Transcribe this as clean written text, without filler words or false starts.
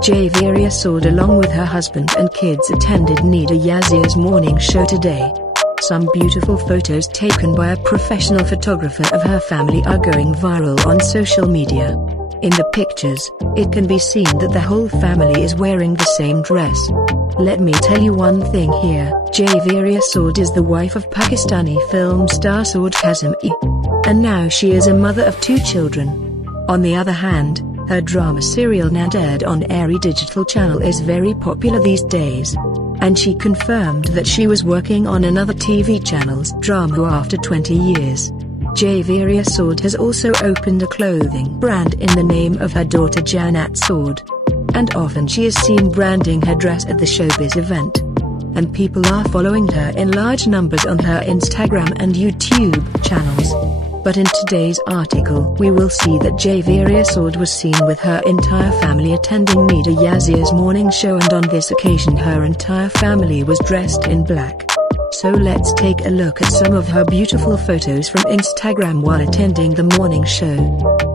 Javeria Saud along with her husband and kids attended Nida Yasir's morning show today. Some beautiful photos taken by a professional photographer of her family are going viral on social media. In the pictures, it can be seen that the whole family is wearing the same dress. Let me tell you one thing here, Javeria Saud is the wife of Pakistani film star Saud Kazmi. And now she is a mother of 2 children. On the other hand, her drama serial Nida on Airy digital channel is very popular these days. And she confirmed that she was working on another TV channel's drama after 20 years. Javeria Saud has also opened a clothing brand in the name of her daughter Jannat Saud. And often she is seen branding her dress at the showbiz event. And people are following her in large numbers on her Instagram and YouTube channels. But in today's article, we will see that Javeria Saud was seen with her entire family attending Nida Yasir's morning show, and on this occasion her entire family was dressed in black. So let's take a look at some of her beautiful photos from Instagram while attending the morning show.